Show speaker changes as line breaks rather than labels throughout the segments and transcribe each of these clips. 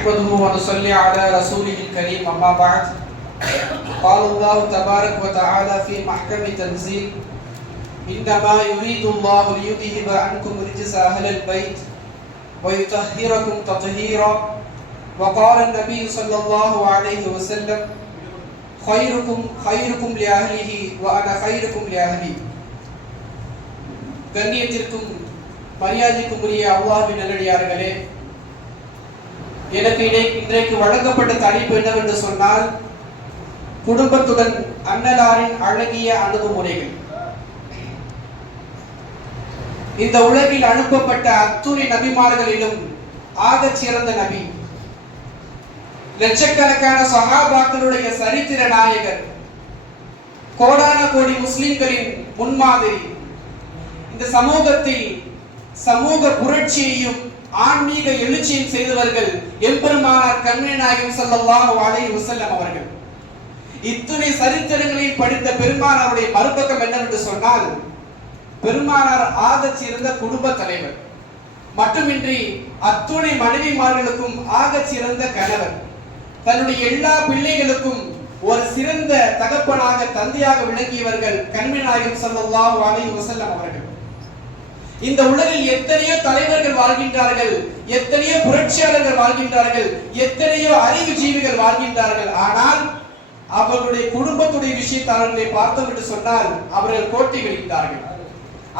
نحمده ونصلي على رسوله الكريم أما بعد قال الله تبارك وتعالى في محكم تنزيل إنما يريد الله ليذهب عنكم رجس أهل البيت ويطهركم تطهيرا وقال النبي صلى الله عليه وسلم خيركم خيركم لأهله وأنا خيركم لأهلي கண்ணியத்திற்கும் மரியாதைக்கும் உரிய அல்லாஹ்வின் நல்லடியார்களே எனக்கு இன்றைக்கு வழங்கப்பட்ட தலைப்பு என்னவென்று சொன்னால் குடும்பத்துடன் அன்னலாரின் அழகிய அணுகுமுறைகள். இந்த உலகில் அனுப்பப்பட்ட அத்துணை நபிமார்களிலும் ஆகச் சிறந்த நபி. லட்சக்கணக்கான சகாபாக்களுடைய சரித்திர நாயகர். கோடான கோடி முஸ்லிம்களின் முன்மாதிரி. இந்த சமூகத்தில் சமூக புரட்சியையும் ஆன்மீக எழுச்சியும் செய்தவர்கள் எம்பெருமானார் கண்மணி நாயகம் ஸல்லல்லாஹு அலைஹி வஸல்லம் அவர்கள். இத்துணை சரித்திரங்களையும் படித்த பெருமானாருடைய மறுபக்கம் என்னவென்று சொன்னால் பெருமானார் ஆகச் சிறந்த குடும்ப தலைவர். மட்டுமின்றி அத்துணை மனைவிமார்களுக்கும் ஆகச்சிறந்த கணவர். தன்னுடைய எல்லா பிள்ளைகளுக்கும் ஒரு சிறந்த தகப்பனாக தந்தையாக விளங்கியவர்கள் கண்மிநாயகம் நாயகம் ஸல்லல்லாஹு அலைஹி வஸல்லம் அவர்கள். இந்த உலகில் எத்தனையோ தலைவர்கள் வாழ்கின்றார்கள் எத்தனையோ புரட்சியாளர்கள் வாழ்கின்றார்கள் எத்தனையோ அறிவு ஜீவிகள் வாழ்கின்றார்கள். ஆனால் அவர்களுடைய குடும்பத்துடைய விஷயத்தை அவர்களை பார்த்தோம் என்று சொன்னால் அவர்கள் கோட்டை விடுகின்றார்கள்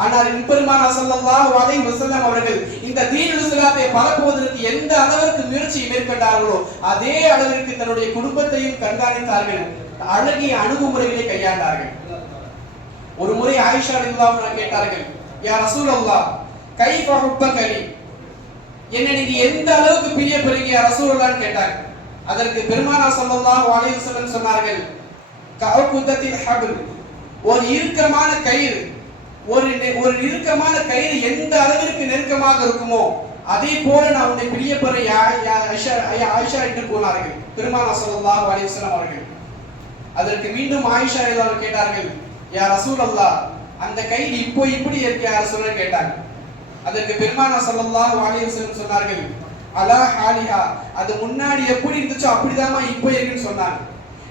ஆனால் இன்பெருமானா அசல்லாஹ் அலைஹி வஸல்லம் அவர்கள் இந்த தீன் இஸ்லாத்தை பரப்புவதற்கு எந்த அளவிற்கு முயற்சி மேற்கொண்டார்களோ அதே அளவிற்கு தன்னுடைய குடும்பத்தையும் கண்காணித்தார்கள். அழகிய அணுகுமுறைகளை கையாண்டார்கள். ஒரு முறை ஆயிஷா இல்லாமல் கேட்டார்கள் யா ரசூலல்லாஹ் கைஃப ஹுப்பகலி என்ன நீங்க எந்த அளவுக்கு பிரியப்படுறீங்க யா ரசூலுல்லாஹ்னு கேட்டாங்க அதற்கு பெருமானா ஸல்லல்லாஹு அலைஹி வஸல்லம் சொன்னார்கள் கஅகுதத்தில் ஹப்ல். ஒரு இறுக்கமான கயிறு ஒரு ஒரு இறுக்கமான கயிறு எந்த அளவிற்கு நெருக்கமாக இருக்குமோ அதே போல நான் உன்னை பிரியப்படுற யா- ஆயிஷா என்று போனார்கள் பெருமானா ஸல்லல்லாஹு அலைஹி வஸல்லம் அவர்கள். அதற்கு மீண்டும் ஆயிஷா ரலியல்லாஹு கேட்டார்கள் யா ரசூலல்லாஹ் அந்த கைது இப்போ இப்படி இருக்கு யார் சொல்ல கேட்டாங்க அதற்கு பெருமானா சொல்லலாம் அலைஹி சொன்னார்கள் அலா ஹாலிஹா. அது முன்னாடி எப்படி இருந்துச்சோ அப்படிதாம்மா இப்போ இருக்குன்னு சொன்னாங்க.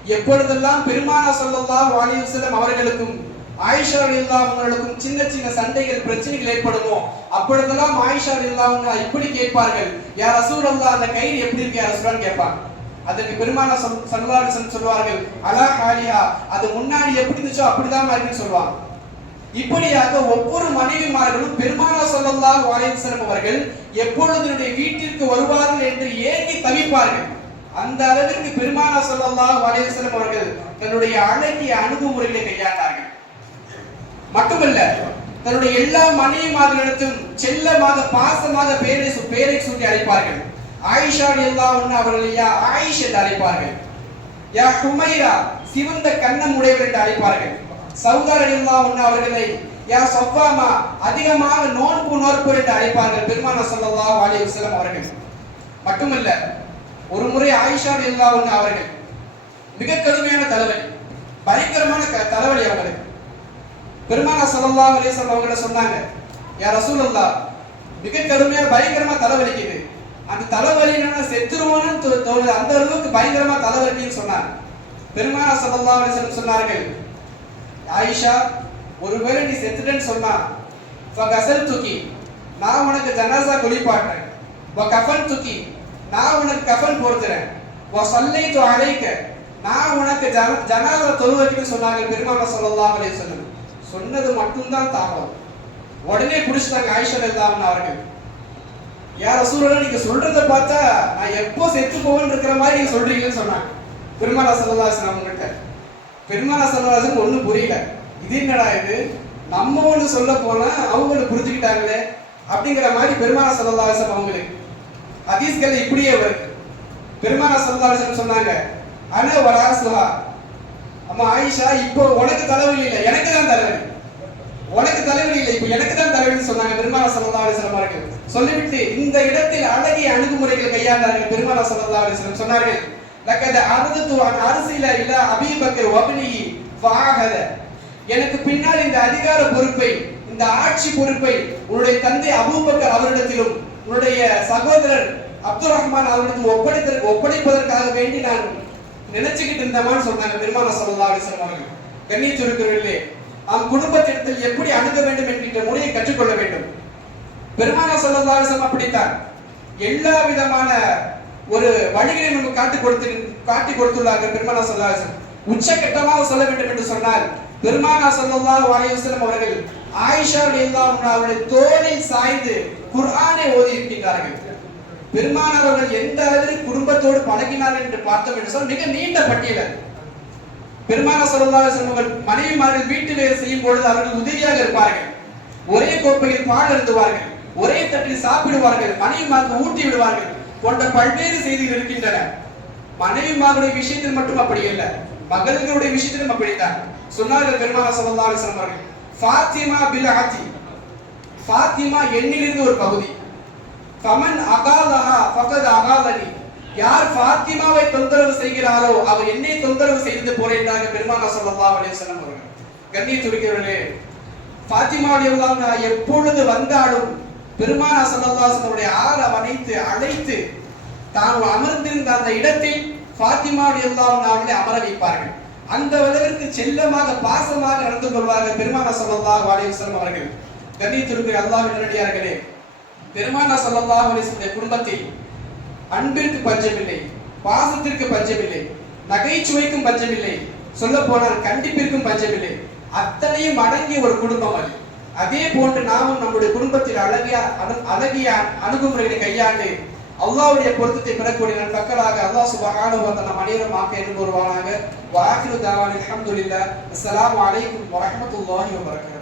எப்பொழுதெல்லாம் பெருமானா ஸல்லல்லாஹு அலைஹி வஸல்லம் அவர்களுக்கும் ஆயிஷா ரலியல்லாஹு அவர்களுக்கும் சின்ன சின்ன சண்டைகள் பிரச்சனைகள் ஏற்படுமோ அப்பொழுதெல்லாம் ஆயிஷா ரலியல்லாஹு இப்படி கேட்பார்கள் யார் அசூர் அல்லா அந்த கயிறு எப்படி இருக்கு யார் ரசூலான்னு கேட்பாங்க. அதற்கு பெருமானா ஸல்லல்லாஹு சொல்வார்கள் அலா ஹாலிஹா. அது முன்னாடி எப்படி இருந்துச்சோ அப்படிதான் இருக்குன்னு சொல்லுவாங்க இப்படியாக ஒவ்வொரு மனைவிமார்களும் பெருமானா சொல்லல்லா அலைஹி வஸல்லம் அவர்கள் எப்பொழுது வீட்டிற்கு வருவார்கள் என்று ஏங்கி தவிப்பார்கள். அந்த அளவிற்கு பெருமானா சொல்லல்லா அலைஹி வஸல்லம் அவர்கள் தன்னுடைய அழகிய அணுகுமுறைகளை கையாண்டார்கள். மட்டுமல்ல தன்னுடைய எல்லா மனைவிமார்களிடத்தும் செல்லமாக பாசமாக பேரை சு- பேரை சூட்டி அழைப்பார்கள். ஆயிஷா எல்லா எல்லாம் அவர்கள் யா ஆயிஷ் என்று அழைப்பார்கள். யா குமைரா சிவந்த கண்ணம் உடையவர் என்று அழைப்பார்கள். சௌதார் எல்லாம் அவர்களை யா சவ்வாமா அதிகமாக நோன்பு நோற்பு என்று அழைப்பார்கள் பெருமான சல்லா அலைஹி வஸல்லம் அவர்கள். மட்டுமல்ல ஒரு முறை ஆயிஷா எல்லாம் அவர்கள் மிக கடுமையான தலைவலி பயங்கரமான தலைவலி அவங்களுக்கு. பெருமான சல்லா அலைஹி வஸல்லம் அவங்கள சொன்னாங்க யா அல்லா மிக கடுமையான பயங்கரமா தலைவலிக்குது அந்த தலைவலினா செத்துருவோன்னு தோணுது. அந்த அளவுக்கு பயங்கரமா தலைவலிக்குன்னு சொன்னாங்க. பெருமான சல்லா அலைஹி சொன்னார்கள் ஆயிஷா ஒருவேளை நீ செத்துட்டேன்னு சொன்னா ஃபகசல் துக்கி நான் உனக்கு ஜனாசா குளிப்பாட்டுறேன். வ கஃபன் துக்கி நான் உனக்கு கஃபன் பொறுத்துறேன் வ சல்லைத்து அழைக்க நான் உனக்கு ஜன ஜனாசா வைக்கணும்னு சொன்னாங்க பெருமாள் சொல்லலாம் அப்படின்னு வஸல்லம். சொன்னது மட்டும்தான் தாகம் உடனே பிடிச்சிட்டாங்க ஆயிஷா இல்லாமல் அவர்கள். யார் சூழல நீங்க சொல்றத பார்த்தா நான் எப்போ செத்து போவேன்னு இருக்கிற மாதிரி நீங்க சொல்றீங்கன்னு சொன்னாங்க. பெருமாள் சொல்லலாம் அவங்ககிட்ட பெருமானா ஸல்லல்லாஹு ஒன்றும் புரியல. இது என்னடா இது? நம்ம ஒன்று சொல்ல போனால் அவங்க புரிஞ்சுக்கிட்டாங்களே அப்படிங்கிற மாதிரி பெருமானா ஸல்லல்லாஹு அவங்களுக்கு. ஹதீஸ்கள் இப்படியே வருது. பெருமானா ஸல்லல்லாஹு சொன்னாங்க. வஸல்லம் சொன்னாங்க அன அம்மா ஆயிஷா இப்போ உனக்கு தலைவலி இல்லை. எனக்கு தான் தலைவலி. உனக்கு தலைவலி இல்லை. இப்போ எனக்கு தான் தலைவலி சொன்னாங்க பெருமானா ஸல்லல்லாஹு அவர்கள் சொல்லிவிட்டு இந்த இடத்தில் அழகிய அணுகுமுறைகள் கையாண்டார்கள் பெருமானா ஸல்லல்லாஹு அலைஹி சொன்னார்கள். லக்கத அர்தத்து அன் அரசியல இல்ல அபிபக்கர் வப்னிஹி ஃபஆஹத எனக்கு பின்னால் இந்த அதிகார பொறுப்பை இந்த ஆட்சி பொறுப்பை உன்னுடைய தந்தை அபூபக்கர் அவரிடத்திலும் உன்னுடைய சகோதரர் அப்துல் ரஹ்மான் அவரிடத்தில் ஒப்படைத்த ஒப்படைப்பதற்காக வேண்டி நான் நினைச்சுக்கிட்டு இருந்தமான்னு சொன்னாங்க பெருமான சொல்லலாம் அலிஸ்லாம் அவர்கள். கண்ணியத்திருக்கிறவர்களே நாம் குடும்பத்திடத்தில் எப்படி அணுக வேண்டும் என்கின்ற முறையை கற்றுக்கொள்ள வேண்டும். பெருமான சல்லா அப்படித்தான். எல்லா விதமான ஒரு வழிகளை நமக்கு காட்டி கொடுத்து காட்டி கொடுத்துள்ளார்கள் பெருமானா சல்லா உச்சகட்டமாக சொல்ல வேண்டும் என்று சொன்னால் பெருமானா சல்லல்லாஹு வாயுசலம் அவர்கள் ஆயிஷா அவருடைய தோலை சாய்ந்து குர்ஆனை ஓதி இருக்கின்றார்கள் பெருமானார் அவர்கள் எந்த அளவில் குடும்பத்தோடு பழகினார்கள் என்று பார்த்தோம் என்று சொன்னால் மிக நீண்ட பட்டியலர் பெருமான சொல்லா ஸல்லல்லாஹு அலைஹி வஸல்லம் அவர்கள் மனைவிமார்கள் வீட்டு வேலை செய்யும் பொழுது அவர்கள் உதவியாக இருப்பார்கள். ஒரே கோப்பையில் பால் எழுதுவார்கள் ஒரே தட்டில் சாப்பிடுவார்கள் மனைவிமாருக்கு ஊட்டி விடுவார்கள். போன்ற பல்வேறு செய்திகள் இருக்கின்றன. மனைவிமார்களுடைய விஷயத்தில் மட்டும் அப்படி இல்லை மகள்களுடைய விஷயத்திலும் அப்படித்தான். சொன்னார்கள் பெருமாள் ஸல்லல்லாஹு அலைஹி அவர்கள் ஃபாத்திமா பில் ஆத்தி ஃபாத்திமா எண்ணிலிருந்து ஒரு பகுதி. ஃபமன் அகாலஹா ஃபகத் அகாலனி. யார் ஃபாத்திமாவை தொந்தரவு செய்கிறாரோ அவர் என்னை தொந்தரவு செய்து போல என்றாங்க பெருமானார் ஸல்லல்லாஹு அலைஹி வஸல்லம் அவர்கள். கண்ணியத்துக்குரியவர்களே ஃபாத்திமாவுடைய எப்பொழுது வந்தாலும் பெருமானார் ஸல்லல்லாஹு அலைஹி வஸல்லம் ஆற அணைத்து அழைத்து தான் அமர்ந்திருந்த அந்த இடத்தில் பாத்திமா எல்லாம் அவர்களை அமர வைப்பார்கள். அந்த அளவிற்கு செல்லமாக பாசமாக நடந்து கொள்வார்கள் பெருமான ஸல்லல்லாஹு அலைஹி அவர்கள். கண்ணியத்திற்குரிய அல்லாஹ் நல்லடியார்களே பெருமான ஸல்லல்லாஹு அலைஹி குடும்பத்தில் அன்பிற்கு பஞ்சமில்லை பாசத்திற்கு பஞ்சமில்லை நகைச்சுவைக்கும் பஞ்சமில்லை சொல்ல போனால் கண்டிப்பிற்கும் பஞ்சமில்லை. அத்தனையும் அடங்கிய ஒரு குடும்பம் அது. அதே போன்று நாமும் நம்முடைய குடும்பத்தில் அழகிய அழகிய அணுகுமுறைகளை கையாண்டு அல்லாவுடைய பொருத்தத்தை பெறக்கூடிய நண்பர்களாக அல்லாஹ் சுபஹானஹு நம் தஆலா மனிதரும் ஆக்க என்று வருவானாக வாக்கிரு தாவான் அல்ஹம்துலில்லாஹ். அஸ்லாம் அலைக்கும் வரமத்துல்லாஹி வரகாத்து